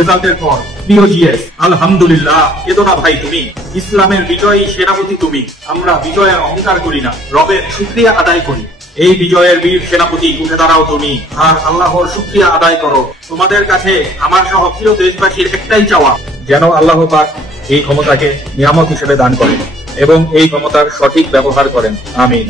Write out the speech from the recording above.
রেজাল্টের পর প্রিয় জিএস, আলহামদুলিল্লাহ, কেদো না ভাই, তুমি ইসলামের বিজয়ী সেনাপতি। তুমি আমরা বিজয়ের অহংকার করি না, রবের শুকরিয়া আদায় করি। এই বিজয়ের বীর সেনাপতি উঠে দাঁড়াও তুমি, আর আল্লাহর শুকরিয়া আদায় করো। তোমাদের কাছে আমার সহ প্রিয় দেশবাসীর একটাই চাওয়া, যেন আল্লাহ পাক এই ক্ষমতাকে নিয়ামত হিসেবে দান করেন এবং এই ক্ষমতার সঠিক ব্যবহার করেন। আমিন।